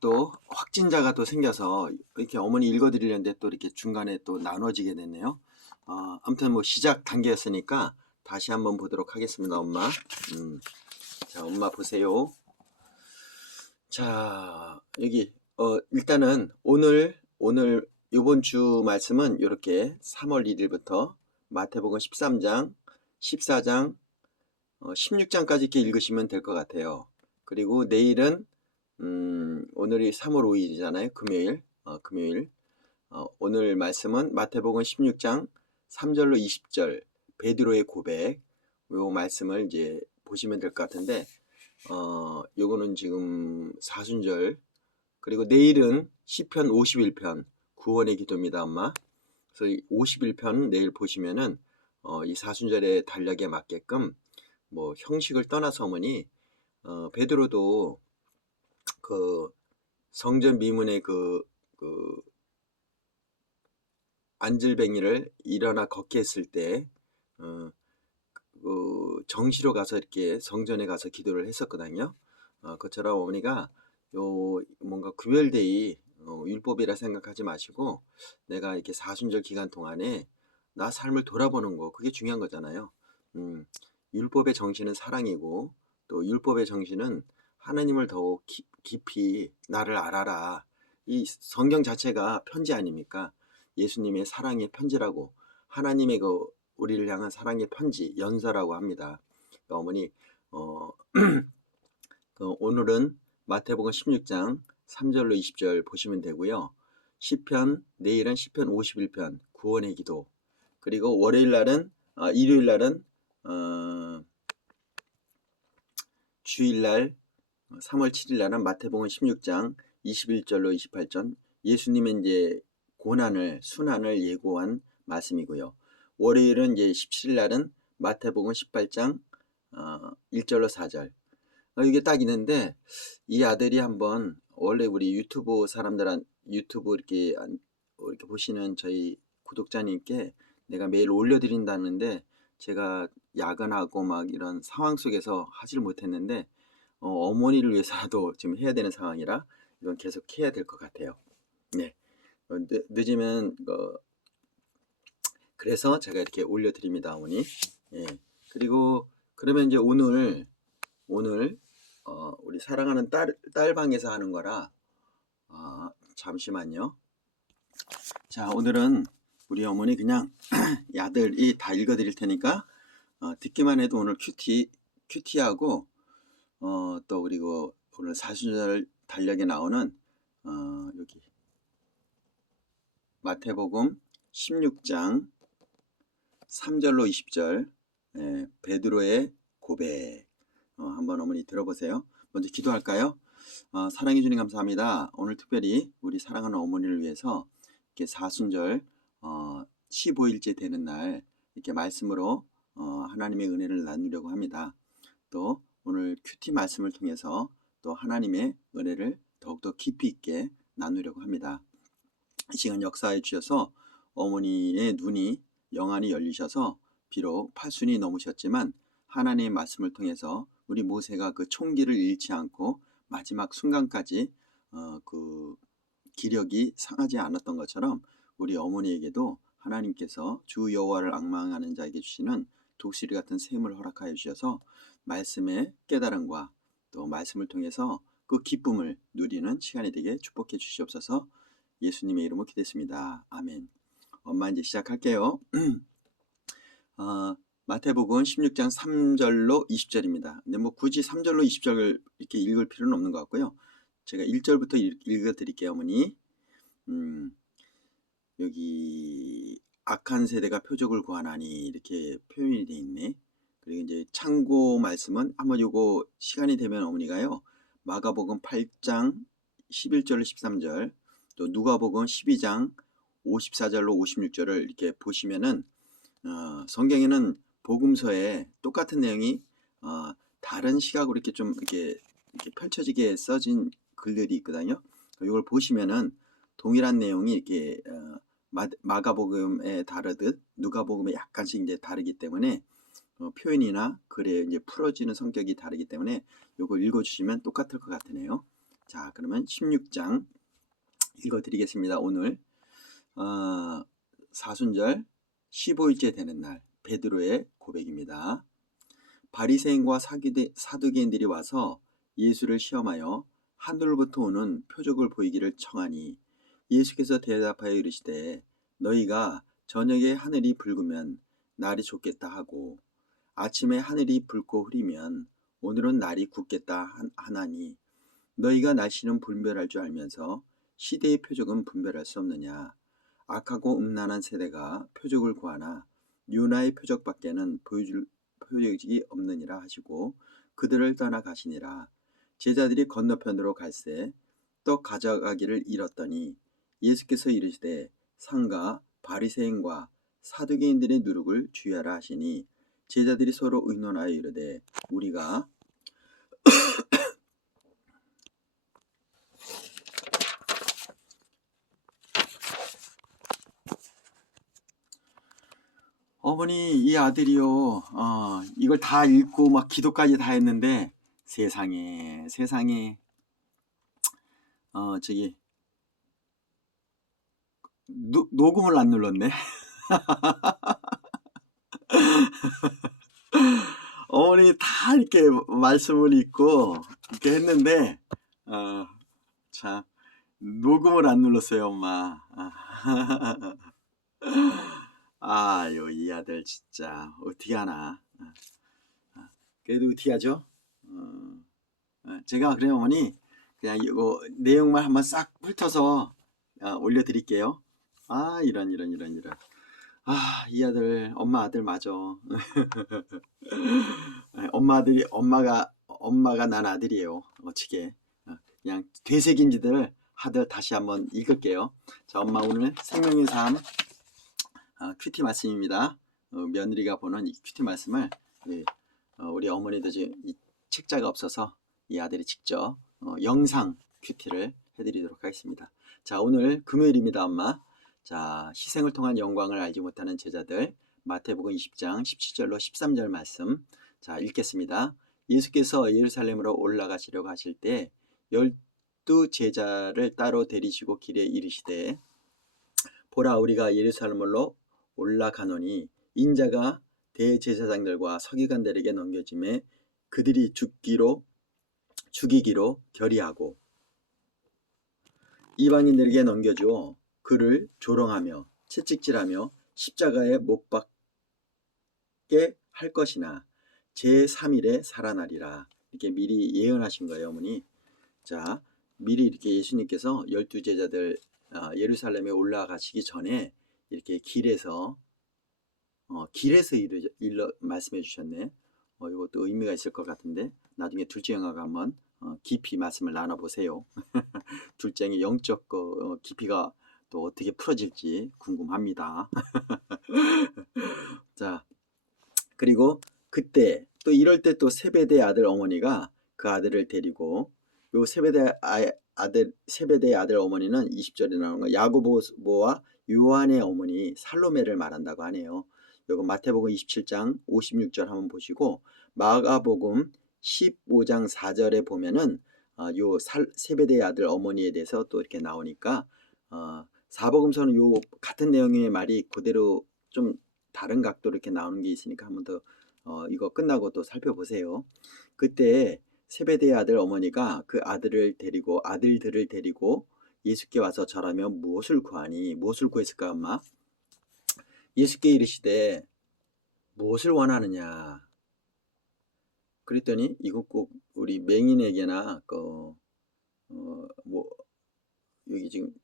또 확진자가 또 생겨서 이렇게 어머니 읽어드리려는데 또 이렇게 중간에 또 나눠지게 됐네요. 아무튼 뭐 시작 단계였으니까 다시 한번 보도록 하겠습니다, 엄마. 자, 엄마 보세요. 자, 여기 일단은 오늘 이번 주 말씀은 이렇게 3월 1일부터 마태복음 13장, 14장, 16장까지 이렇게 읽으시면 될 것 같아요. 그리고 내일은 오늘이 3월 5일이잖아요. 금요일. 오늘 말씀은 마태복음 16장 3절로 20절 베드로의 고백 요 말씀을 이제 보시면 될 것 같은데 요거는 지금 사순절 그리고 내일은 시편 51편 구원의 기도입니다, 엄마. 그래서 이 51편 내일 보시면은 이 사순절의 달력에 맞게끔 뭐 형식을 떠나서 어머니 베드로도 그 성전 미문의 그 안질뱅이를 일어나 걷게 했을 때 어, 그 정시로 가서 이렇게 성전에 가서 기도를 했었거든요. 그처럼 어머니가 요 뭔가 구별되이 율법이라 생각하지 마시고 내가 이렇게 사순절 기간 동안에 나 삶을 돌아보는 거 그게 중요한 거잖아요. 음, 율법의 정신은 사랑이고 또 율법의 정신은 하나님을 더욱 깊이 나를 알아라. 이 성경 자체가 편지 아닙니까? 예수님의 사랑의 편지라고 하나님의 그 우리를 향한 사랑의 편지 연서라고 합니다. 어머니 어, 오늘은 마태복음 16장 3절로 20절 보시면 되고요. 시편 내일은 시편 51편 구원의 기도 그리고 일요일 날은 주일날 3월 7일 날은 마태복음 16장 21절로 28절 예수님의 이제 순환을 예고한 말씀이고요. 월요일은 이제 17일 날은 마태복음 18장 1절로 4절. 이게 딱 있는데 이 아들이 한번 원래 우리 유튜브 이렇게 보시는 저희 구독자님께 내가 매일 올려드린다는데 제가 야근하고 막 이런 상황 속에서 하질 못했는데 어머니를 위해서라도 지금 해야 되는 상황이라 이건 계속 해야 될 것 같아요. 네. 늦으면 그래서 제가 이렇게 올려드립니다, 어머니. 예. 그리고 그러면 이제 오늘 우리 사랑하는 딸방에서 하는 거라 잠시만요. 자, 오늘은 우리 어머니 그냥 야들이 다 읽어드릴 테니까 듣기만 해도 오늘 큐티하고 또 그리고 오늘 사순절 달력에 나오는 여기 마태복음 16장 3절로 20절 베드로의 고백 한번 어머니 들어보세요. 먼저 기도할까요? 사랑해 주님 감사합니다. 오늘 특별히 우리 사랑하는 어머니를 위해서 이렇게 사순절 15일째 되는 날 이렇게 말씀으로 하나님의 은혜를 나누려고 합니다. 또 오늘 큐티 말씀을 통해서 또 하나님의 은혜를 더욱더 깊이 있게 나누려고 합니다. 이 시간 역사해 주셔서 어머니의 눈이 영안이 열리셔서 비록 8순이 넘으셨지만 하나님의 말씀을 통해서 우리 모세가 그 총기를 잃지 않고 마지막 순간까지 그 기력이 상하지 않았던 것처럼 우리 어머니에게도 하나님께서 주 여호와를 앙망하는 자에게 주시는 독수리 같은 샘을 허락하여 주셔서 말씀의 깨달음과 또 말씀을 통해서 그 기쁨을 누리는 시간이 되게 축복해 주시옵소서. 예수님의 이름으로 기도했습니다. 아멘. 엄마 이제 시작할게요. 마태복음 16장 3절로 20절입니다. 근데 뭐 굳이 3절로 20절을 이렇게 읽을 필요는 없는 것 같고요. 제가 1절부터 읽어드릴게요, 어머니. 여기 악한 세대가 표적을 구하나니 이렇게 표현이 돼 있네. 그리고 이제 참고 말씀은 한번 요거 시간이 되면 어머니가요. 마가복음 8장 11절 13절 또 누가복음 12장 54절로 56절을 이렇게 보시면은 성경에는 복음서에 똑같은 내용이 다른 시각으로 이렇게 좀 이렇게 펼쳐지게 써진 글들이 있거든요. 이걸 보시면은 동일한 내용이 이렇게 마가복음에 다르듯 누가복음에 약간씩 이제 다르기 때문에 표현이나 글에 이제 풀어지는 성격이 다르기 때문에 이걸 읽어주시면 똑같을 것 같으네요. 자, 그러면 16장 읽어드리겠습니다. 오늘 사순절 15일째 되는 날 베드로의 고백입니다. 바리새인과 사두개인들이 와서 예수를 시험하여 하늘로부터 오는 표적을 보이기를 청하니 예수께서 대답하여 이르시되 너희가 저녁에 하늘이 붉으면 날이 좋겠다 하고 아침에 하늘이 붉고 흐리면 오늘은 날이 굳겠다 하나니 너희가 날씨는 분별할 줄 알면서 시대의 표적은 분별할 수 없느냐. 악하고 음란한 세대가 표적을 구하나 요나의 표적밖에는 보여줄 표적이 없느니라 하시고 그들을 떠나 가시니라. 제자들이 건너편으로 갈새 떡 가져가기를 잃었더니 예수께서 이르시되 상가 바리새인과 사두개인들의 누룩을 주의하라 하시니 제자들이 서로 의논하여 이르되 우리가 어머니 이 아들이요 이걸 다 읽고 막 기도까지 다 했는데 세상에 저기 녹음을 안 눌렀네. 어머니 다 이렇게 말씀을 읽고 이렇게 했는데 참 녹음을 안 눌렀어요 엄마. 아유 이 아들 진짜 어떻게 하나. 그래도 어떻게 하죠? 제가 그래요 어머니 그냥 이거 내용만 한번 싹 훑어서 올려드릴게요. 아 이런 이 아들 엄마 아들 맞아. 엄마가 난 아들이에요. 어찌게 그냥 되새김질을 하듯 다시 한번 읽을게요. 자 엄마 오늘 생명의 삶 큐티 말씀입니다. 며느리가 보는 이 큐티 말씀을 우리 어머니도 지금 이 책자가 없어서 이 아들이 직접 영상 큐티를 해드리도록 하겠습니다. 자 오늘 금요일입니다 엄마. 자 희생을 통한 영광을 알지 못하는 제자들 마태복음 20장 17절로 13절 말씀 자 읽겠습니다. 예수께서 예루살렘으로 올라가시려고 하실 때 12제자를 따로 데리시고 길에 이르시되 보라 우리가 예루살렘으로 올라가노니 인자가 대제사장들과 서기관들에게 넘겨짐에 그들이 죽이기로 결의하고 이방인들에게 넘겨주어 그를 조롱하며 채찍질하며 십자가에 못 박게 할 것이나 제3일에 살아나리라. 이렇게 미리 예언하신 거예요 어머니. 자 미리 이렇게 예수님께서 12제자들 예루살렘에 올라가시기 전에 이렇게 길에서 말씀해 주셨네. 이것도 의미가 있을 것 같은데 나중에 둘째 형아가 한번 깊이 말씀을 나눠보세요. 둘째의 영적 깊이가 또 어떻게 풀어질지 궁금합니다. 자 그리고 그때 또 이럴 때 또 세베대 아들 어머니가 그 아들을 데리고 요 세베대의 아들 어머니는 20절에 나오는 거 야고보와 요한의 어머니 살로메를 말한다고 하네요. 요거 마태복음 27장 56절 한번 보시고 마가복음 15장 4절에 보면은 요 세베대의 아들 어머니에 대해서 또 이렇게 나오니까 사복음서는 요 같은 내용의 말이 그대로 좀 다른 각도로 이렇게 나오는 게 있으니까 한번 더 이거 끝나고 또 살펴보세요. 그때 세베대의 아들 어머니가 그 아들들을 데리고 예수께 와서 절하며 무엇을 구하니 무엇을 구했을까 엄마? 예수께 이르시되 무엇을 원하느냐 그랬더니 이거 꼭 우리 맹인에게나 여기 지금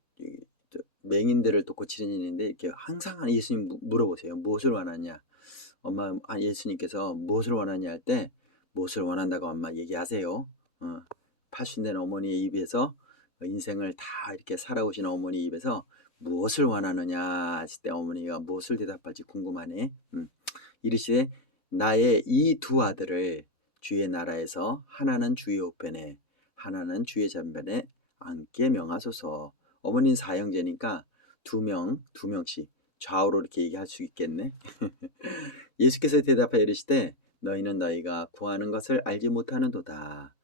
맹인들을 또 고치는 일인데 이렇게 항상 예수님 물어보세요. 무엇을 원하냐? 엄마 예수님께서 무엇을 원하냐 할 때 무엇을 원한다고 엄마 얘기하세요. 80된 어머니의 입에서 인생을 다 이렇게 살아오신 어머니 입에서 무엇을 원하느냐 했을 때 어머니가 무엇을 대답할지 궁금하네. 이르시되 나의 이 두 아들을 주의 나라에서 하나는 주의 우편에 하나는 주의 좌편에 앉게 명하소서. 어머니는 사형제니까 두 명씩 좌우로 이렇게 얘기할 수 있겠네. 예수께서 대답하여 이르시되 너희는 너희가 구하는 것을 알지 못하는도다.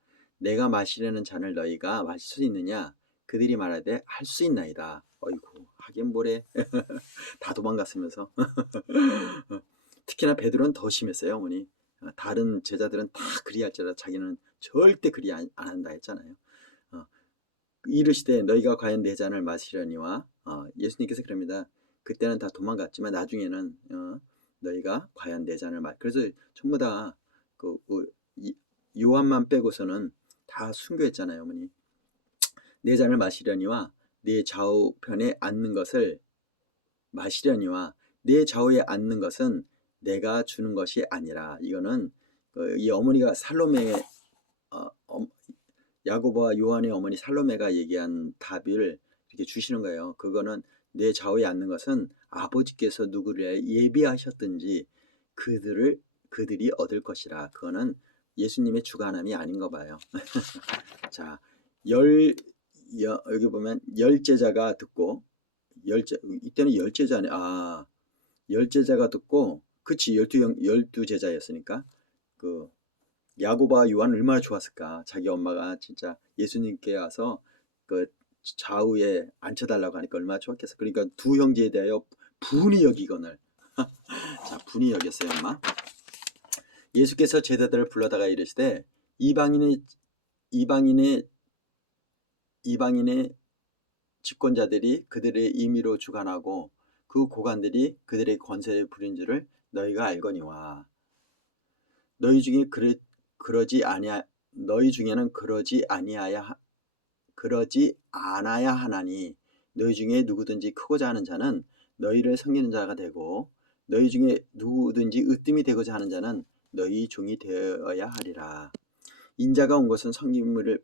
내가 마시려는 잔을 너희가 마실 수 있느냐? 그들이 말하되 할 수 있나이다. 어이구, 하긴 뭐래. 다 도망갔으면서. 특히나 베드로는 더 심했어요, 어머니. 다른 제자들은 다 그리할지라 자기는 절대 그리 안 한다 했잖아요. 어, 이르시되 너희가 과연 내 잔을 마시려니와, 예수님께서 그럽니다. 그때는 다 도망갔지만 나중에는 너희가 과연 내 잔을 그래서 전부 다 요한만 빼고서는 다 순교했잖아요, 어머니. 내 잔을 마시려니와 내 좌우편에 앉는 것을 마시려니와 내 좌우에 앉는 것은 내가 주는 것이 아니라, 이거는 이 어머니가 살로메, 야고보와 요한의 어머니 살로메가 얘기한 답을 이렇게 주시는 거예요. 그거는 내 좌우에 앉는 것은 아버지께서 누구를 예비하셨든지 그들이 얻을 것이라. 그거는 예수님의 주관함이 아닌가 봐요. 자, 여기 보면 열 제자가 듣고, 이때는 열 제자네. 열 제자가 듣고, 그치, 열두 제자였으니까 그 야고보와 요한은 얼마나 좋았을까. 자기 엄마가 진짜 예수님께 와서 그 좌우에 앉혀달라고 하니까 얼마나 좋았겠어. 그러니까 두 형제에 대하여 분이 여기거늘. 자, 분이 여겼어요, 엄마. 예수께서 제자들을 불러다가 이르시되 이방인의 집권자들이 그들의 임의로 주관하고 그 고관들이 그들의 권세를 부린 줄을 너희가 알거니와, 너희 중에는 그러지 않아야 하나니, 너희 중에 누구든지 크고자 하는 자는 너희를 섬기는 자가 되고, 너희 중에 누구든지 으뜸이 되고자 하는 자는 너희 종이 되어야 하리라. 인자가 온 것은 섬김을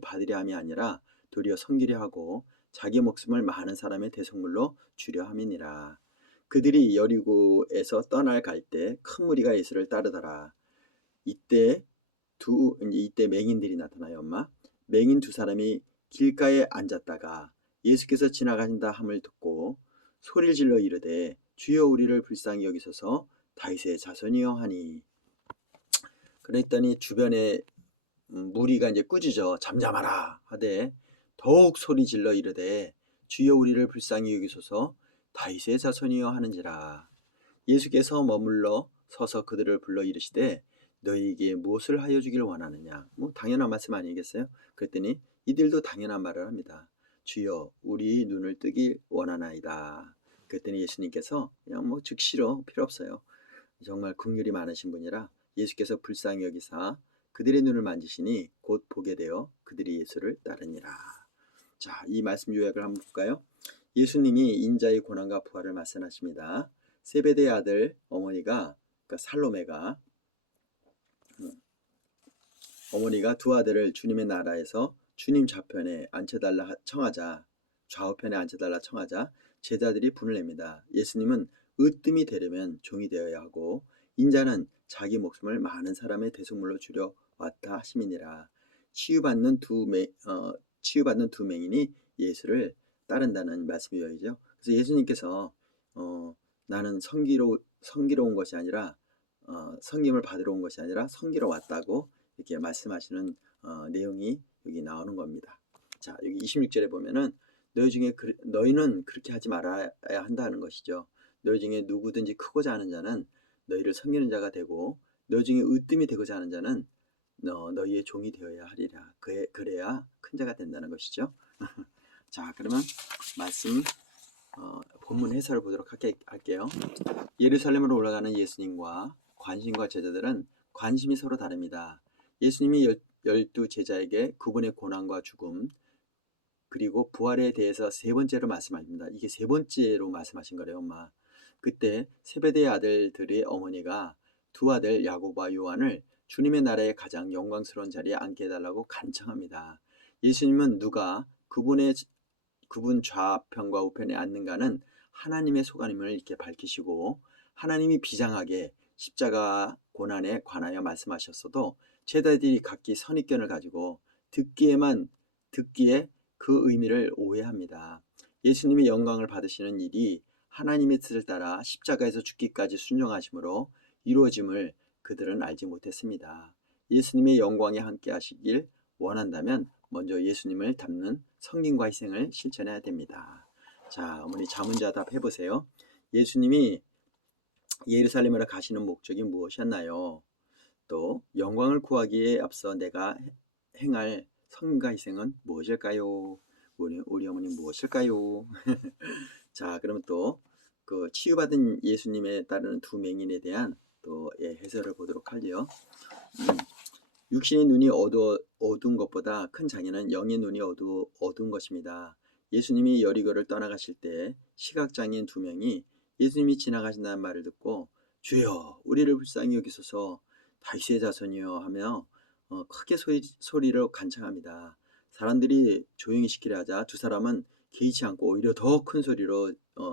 받으려 함이 아니라 도리어 섬기려 하고 자기 목숨을 많은 사람의 대속물로 주려 함이니라. 그들이 여리고에서 떠날 갈 때 큰 무리가 예수를 따르더라. 이때 맹인들이 나타나요, 엄마. 맹인 두 사람이 길가에 앉았다가 예수께서 지나가신다 함을 듣고 소리를 질러 이르되 주여 우리를 불쌍히 여기소서 다윗의 자손이여 하니. 그랬더니 주변에 무리가 이제 꾸짖어 잠잠하라 하되 더욱 소리 질러 이르되 주여 우리를 불쌍히 여기소서 다윗의 자손이여 하는지라. 예수께서 머물러 서서 그들을 불러 이르시되 너희에게 무엇을 하여 주기를 원하느냐. 뭐 당연한 말씀 아니겠어요? 그랬더니 이들도 당연한 말을 합니다. 주여 우리 눈을 뜨길 원하나이다. 그랬더니 예수님께서 그냥 뭐 즉시로 필요 없어요. 정말 긍휼이 많으신 분이라 예수께서 불쌍히 여기사 그들의 눈을 만지시니 곧 보게 되어 그들이 예수를 따르니라. 자, 이 말씀 요약을 한번 볼까요? 예수님이 인자의 고난과 부활을 말씀하십니다. 세베대의 아들 어머니가, 그러니까 살로메가, 어머니가 두 아들을 주님의 나라에서 주님 좌편에 앉혀달라 청하자, 좌우편에 앉혀달라 청하자 제자들이 분을 냅니다. 예수님은 으뜸이 되려면 종이 되어야 하고 인자는 자기 목숨을 많은 사람의 대속물로 주려 왔다 하심이니라. 치유받는 두 맹인이 예수를 따른다는 말씀이죠. 그래서 예수님께서 나는 섬기러 온 것이 아니라 섬김을 받으러 온 것이 아니라 섬기러 왔다고 이렇게 말씀하시는 내용이 여기 나오는 겁니다. 자, 여기 26절에 보면은 너희는 그렇게 하지 말아야 한다는 것이죠. 너희 중에 누구든지 크고자 하는 자는 너희를 섬기는 자가 되고 너희 중에 으뜸이 되고자 하는 자는 너희의 종이 되어야 하리라. 그래야 큰 자가 된다는 것이죠. 자, 그러면 말씀 본문 해설을 보도록 할게요. 예루살렘으로 올라가는 예수님과 관심과 제자들은 관심이 서로 다릅니다. 예수님이 열두 제자에게 그분의 고난과 죽음 그리고 부활에 대해서 세 번째로 말씀하십니다. 이게 세 번째로 말씀하신 거래요, 엄마. 그때 세베대의 아들들의 어머니가 두 아들 야고보와 요한을 주님의 나라의 가장 영광스러운 자리에 앉게 해달라고 간청합니다. 예수님은 누가 그분 좌편과 우편에 앉는가는 하나님의 소관임을 이렇게 밝히시고, 하나님이 비장하게 십자가 고난에 관하여 말씀하셨어도 제자들이 각기 선입견을 가지고 듣기에 그 의미를 오해합니다. 예수님이 영광을 받으시는 일이 하나님의 뜻을 따라 십자가에서 죽기까지 순종하심으로 이루어짐을 그들은 알지 못했습니다. 예수님의 영광에 함께 하시길 원한다면 먼저 예수님을 닮는 성김과 희생을 실천해야 됩니다. 자, 어머니 자문자답 해보세요. 예수님이 예루살렘으로 가시는 목적이 무엇이었나요? 또 영광을 구하기에 앞서 내가 행할 성김과 희생은 무엇일까요? 우리 어머니 무엇일까요? 자, 그러면 또 그 치유받은 예수님에 따르는 두 맹인에 대한 또 해설을 보도록 하죠. 육신의 눈이 어두운 것보다 큰 장애는 영의 눈이 어두운 것입니다. 예수님이 여리고를 떠나가실 때 시각장애인 두 명이 예수님이 지나가신다는 말을 듣고 주여 우리를 불쌍히 여기소서 다윗의 자손이여 하며 크게 소리로 간청합니다. 사람들이 조용히 시키려 하자 두 사람은 개의치 않고 오히려 더 큰 소리로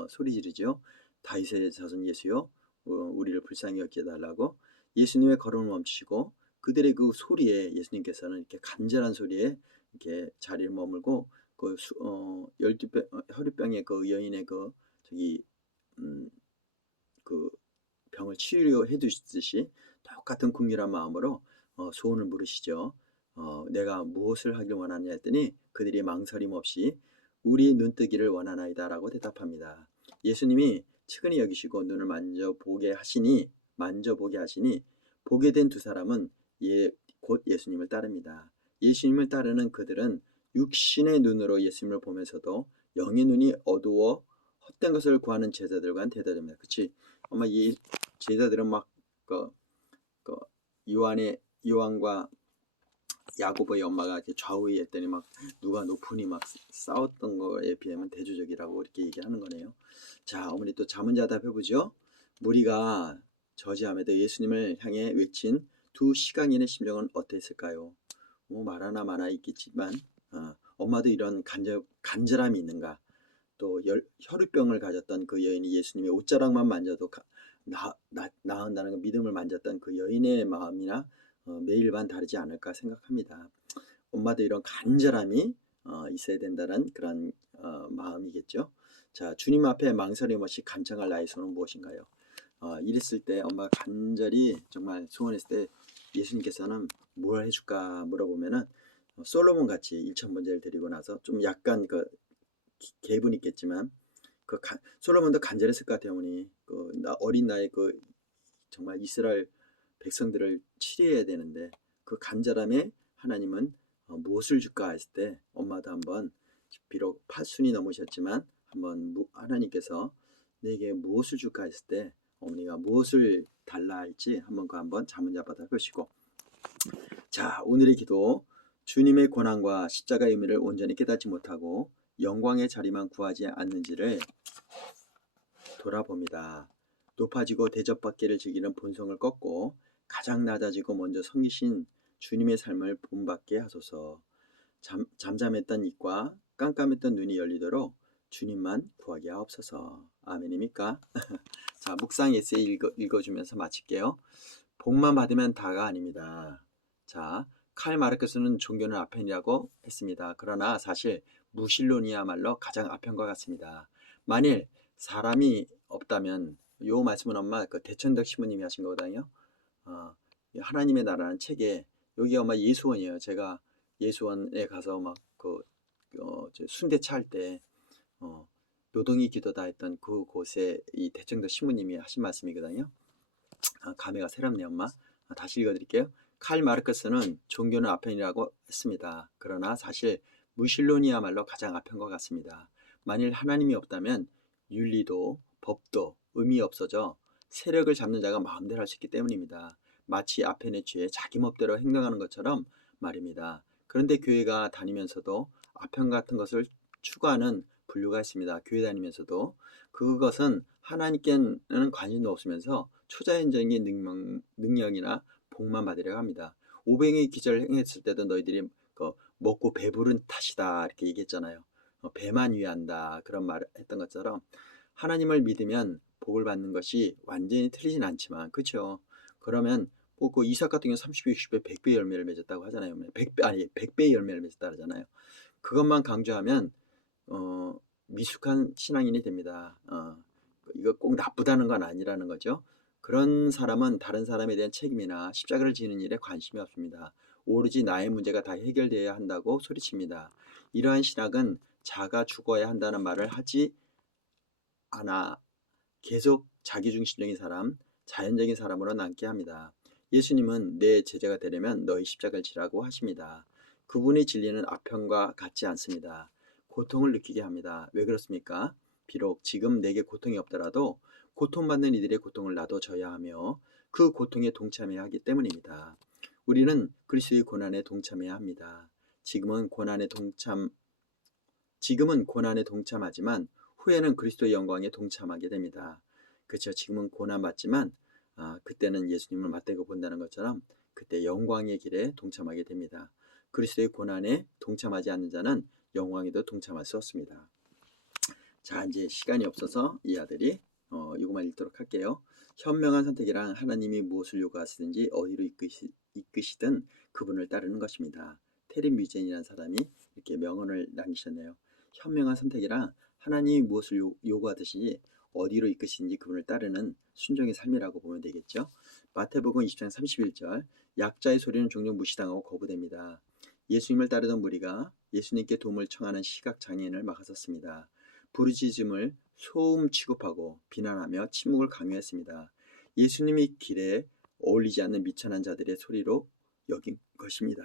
소리 지르죠. 다윗의 자손 예수여 우리를 불쌍히 여겨달라고. 예수님의 걸음을 멈추시고 그들의 그 소리에 예수님께서는 이렇게 간절한 소리에 이렇게 자리를 머물고 그 12 혈유병의 그 여인의 그 저기 그 병을 치유해 주시듯이 똑같은 긍휼한 마음으로 소원을 물으시죠. 내가 무엇을 하길 원하느냐 했더니 그들이 망설임 없이 우리 눈뜨기를 원하나이다라고 대답합니다. 예수님이 측은히 여기시고 눈을 만져보게 하시니 보게 된 두 사람은 곧 예수님을 따릅니다. 예수님을 따르는 그들은 육신의 눈으로 예수님을 보면서도 영의 눈이 어두워 헛된 것을 구하는 제자들과는 대다릅니다. 그치? 아마 이 제자들은 막 요한과 야고보의 엄마가 이렇게 좌우했더니 막 누가 높으니 막 싸웠던 거에 비하면 대조적이라고 이렇게 얘기하는 거네요. 자, 어머니 또 자문자답 해보죠. 무리가 저지함에도 예수님을 향해 외친 두 시각인의 심정은 어땠을까요? 뭐 말하나 마나 있겠지만 엄마도 이런 간절함이 있는가? 또 혈우병을 가졌던 그 여인이 예수님의 옷자락만 만져도 나은다는 그 믿음을 만졌던 그 여인의 마음이나 매일 반 다르지 않을까 생각합니다. 엄마도 이런 간절함이 있어야 된다는 그런 마음이겠죠. 자, 주님 앞에 망설임 없이 간청할 나의 소원은 무엇인가요? 이랬을 때 엄마가 간절히 정말 소원했을 때 예수님께서는 뭘 해줄까 물어보면은 솔로몬 같이 일천번제를 드리고 나서 좀 약간 그 계분 있겠지만 솔로몬도 간절했을 것 같아요. 어머니 어린 나이에 정말 이스라엘 백성들을 치료해야 되는데 그 간절함에 하나님은 무엇을 줄까 했을 때 엄마도 한번 비록 8순이 넘으셨지만 한번 하나님께서 내게 무엇을 줄까 했을 때 어머니가 무엇을 달라 할지 한번 자문자답 해보시고. 자, 오늘의 기도. 주님의 고난과 십자가의 의미를 온전히 깨닫지 못하고 영광의 자리만 구하지 않는지를 돌아봅니다. 높아지고 대접받기를 즐기는 본성을 꺾고 가장 낮아지고 먼저 섬기신 주님의 삶을 본받게 하소서. 잠잠했던 입과 깜깜했던 눈이 열리도록 주님만 구하게 하옵소서. 아멘입니까? 자, 묵상 에세이 읽어주면서 마칠게요. 복만 받으면 다가 아닙니다. 자, 칼 마르크스는 종교는 아편이라고 했습니다. 그러나 사실 무신론이야말로 가장 아편과 같습니다. 만일 사람이 없다면 요 말씀은 엄마 대천덕 신부님이 하신 거거든요. 하나님의 나라는 책에 여기 엄마 예수원이에요. 제가 예수원에 가서 막 순대차 할 때 노동이 기도다 했던 그곳에 이 대천덕 신부님이 하신 말씀이거든요. 감회가 새롭네요, 엄마. 다시 읽어드릴게요. 칼 마르크스는 종교는 아편이라고 했습니다. 그러나 사실 무신론이야말로 가장 아편과 같습니다. 만일 하나님이 없다면 윤리도 법도 의미 없어져 세력을 잡는 자가 마음대로 할 수 있기 때문입니다. 마치 아펜의 죄에 자기 멋대로 행동하는 것처럼 말입니다. 그런데 교회가 다니면서도 아편 같은 것을 추구하는 분류가 있습니다. 교회 다니면서도 그것은 하나님께는 관심도 없으면서 초자연적인 능력이나 복만 받으려고 합니다. 오병의 기적을 행했을 때도 너희들이 먹고 배부른 탓이다 이렇게 얘기했잖아요. 배만 위한다 그런 말을 했던 것처럼 하나님을 믿으면 복을 받는 것이 완전히 틀리진 않지만 그렇죠. 그러면 그 이삭 같은 경우 30배, 60배, 100배 열매를 맺었다고 하잖아요. 100배 열매를 맺었다 그러잖아요. 그것만 강조하면 미숙한 신앙인이 됩니다. 이거 꼭 나쁘다는 건 아니라는 거죠. 그런 사람은 다른 사람에 대한 책임이나 십자가를 지는 일에 관심이 없습니다. 오로지 나의 문제가 다 해결되어야 한다고 소리칩니다. 이러한 신학은 자가 죽어야 한다는 말을 하지 않아 계속 자기중심적인 사람, 자연적인 사람으로 남게 합니다. 예수님은 내 제자가 되려면 너희 십자가를 지라고 하십니다. 그분의 진리는 아편과 같지 않습니다. 고통을 느끼게 합니다. 왜 그렇습니까? 비록 지금 내게 고통이 없더라도 고통받는 이들의 고통을 나도 져야 하며 그 고통에 동참해야 하기 때문입니다. 우리는 그리스도의 고난에 동참해야 합니다. 지금은 고난에 동참하지만 후에는 그리스도의 영광에 동참하게 됩니다. 그렇죠. 지금은 고난받지만 그때는 예수님을 맞대고 본다는 것처럼 그때 영광의 길에 동참하게 됩니다. 그리스도의 고난에 동참하지 않는 자는 영광에도 동참할 수 없습니다. 자, 이제 시간이 없어서 이 아들이 이것만 읽도록 할게요. 현명한 선택이란 하나님이 무엇을 요구하시든지 어디로 이끄시든 그분을 따르는 것입니다. 테리 뮤젠이라는 사람이 이렇게 명언을 남기셨네요. 현명한 선택이란 하나님이 무엇을 요구하듯이 어디로 이끄시든지 그분을 따르는 순종의 삶이라고 보면 되겠죠. 마태복음 20장 31절 약자의 소리는 종종 무시당하고 거부됩니다. 예수님을 따르던 무리가 예수님께 도움을 청하는 시각장애인을 막아섰습니다. 부르짖음을 소음 취급하고 비난하며 침묵을 강요했습니다. 예수님의 길에 어울리지 않는 미천한 자들의 소리로 여긴 것입니다.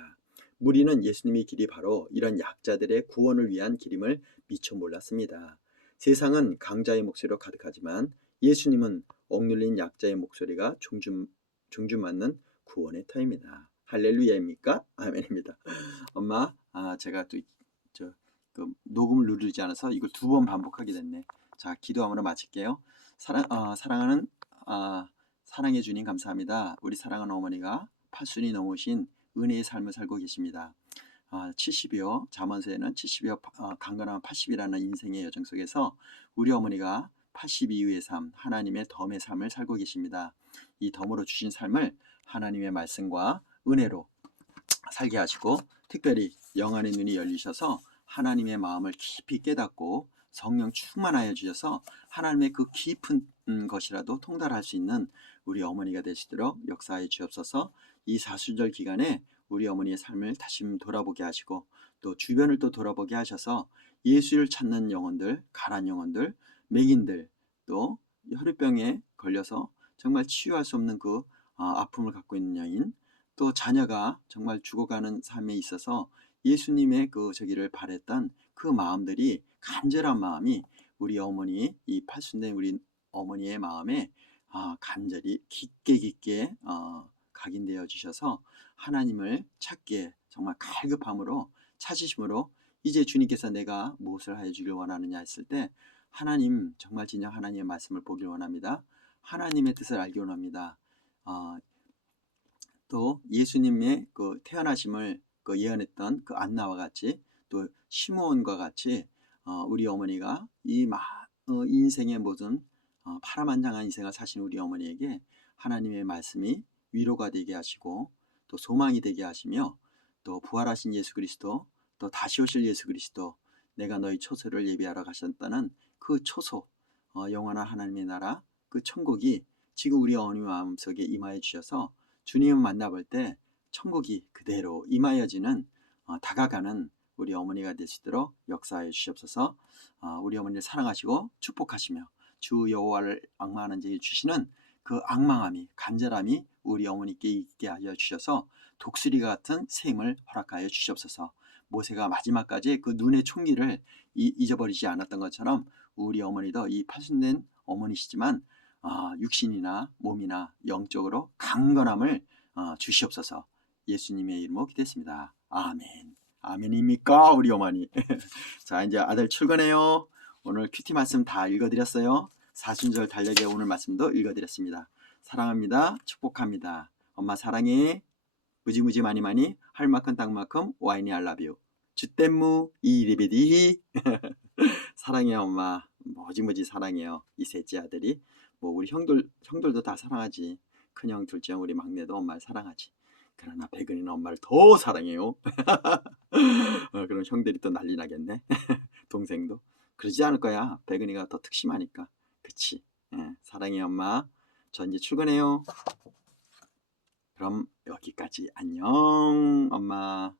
무리는 예수님의 길이 바로 이런 약자들의 구원을 위한 길임을 미처 몰랐습니다. 세상은 강자의 목소리로 가득하지만 예수님은 억눌린 약자의 목소리가 종주맞는 구원의 터입니다. 할렐루야입니까? 아멘입니다. 엄마, 제가 또 녹음을 누르지 않아서 이걸 2번 반복하게 됐네. 자, 기도함으로 마칠게요. 사랑하는 사랑해 주님 감사합니다. 우리 사랑하는 어머니가 팔순이 넘으신 은혜의 삶을 살고 계십니다. 70여 잠언서에는 70여 강건한 80이라는 인생의 여정 속에서 우리 어머니가 80 이후의 삶, 하나님의 덤의 삶을 살고 계십니다. 이 덤으로 주신 삶을 하나님의 말씀과 은혜로 살게 하시고 특별히 영안의 눈이 열리셔서 하나님의 마음을 깊이 깨닫고 성령 충만하여 주셔서 하나님의 그 깊은 것이라도 통달할 수 있는 우리 어머니가 되시도록 역사해 주옵소서. 이 사순절 기간에 우리 어머니의 삶을 다시 돌아보게 하시고 또 주변을 또 돌아보게 하셔서 예수를 찾는 영혼들, 가난 영혼들, 맥인들, 또 혈우병에 걸려서 정말 치유할 수 없는 그 아픔을 갖고 있는 여인, 또 자녀가 정말 죽어가는 삶에 있어서 예수님의 그 저기를 바랬던 그 마음들이 간절한 마음이 우리 어머니 이 팔순된 우리 어머니의 마음에 간절히 깊게 각인되어 주셔서 하나님을 찾게 정말 갈급함으로 찾으심으로 이제 주님께서 내가 무엇을 하여 주길 원하느냐 했을 때 하나님 정말 진정 하나님의 말씀을 보길 원합니다. 하나님의 뜻을 알기 원합니다. 또 예수님의 그 태어나심을 그 예언했던 그 안나와 같이 또 시므온과 같이 우리 어머니가 이 인생의 모든 파란만장한 인생을 사신 우리 어머니에게 하나님의 말씀이 위로가 되게 하시고 또 소망이 되게 하시며 또 부활하신 예수 그리스도 또 다시 오실 예수 그리스도 내가 너희 초소를 예비하러 가셨다는 그 초소 영원한 하나님의 나라 그 천국이 지금 우리 어머니 마음속에 임하여 주셔서 주님을 만나볼 때 천국이 그대로 임하여지는 다가가는 우리 어머니가 되시도록 역사해 주시옵소서. 우리 어머니를 사랑하시고 축복하시며 주 여호와를 앙망하는 자에게 주시는 그 앙망함이 간절함이 우리 어머니께 있게 하여 주셔서 독수리 같은 샘을 허락하여 주시옵소서. 모세가 마지막까지 그 눈의 총기를 잊어버리지 않았던 것처럼 우리 어머니도 이 파순된 어머니시지만 육신이나 몸이나 영적으로 강건함을 주시옵소서. 예수님의 이름으로 기도했습니다. 아멘. 아멘입니까 우리 어머니. 자, 이제 아들 출근해요. 오늘 큐티 말씀 다 읽어드렸어요. 사순절 달력에 오늘 말씀도 읽어드렸습니다. 사랑합니다. 축복합니다. 엄마 사랑해. 무지무지 많이 할 만큼 딱 만큼 와인이 알라뷰 주댐무 이리비디. 사랑해요 엄마. 무지무지 사랑해요. 이 셋째 아들이 뭐 우리 형들도 다 사랑하지. 큰형 둘째형 우리 막내도 엄마를 사랑하지. 그러나 백은이는 엄마를 더 사랑해요. 그럼 형들이 또 난리 나겠네. 동생도 그러지 않을 거야. 백은이가 더 특심하니까. 그치. 사랑해 엄마. 저 이제 출근해요. 그럼 여기까지. 안녕, 엄마.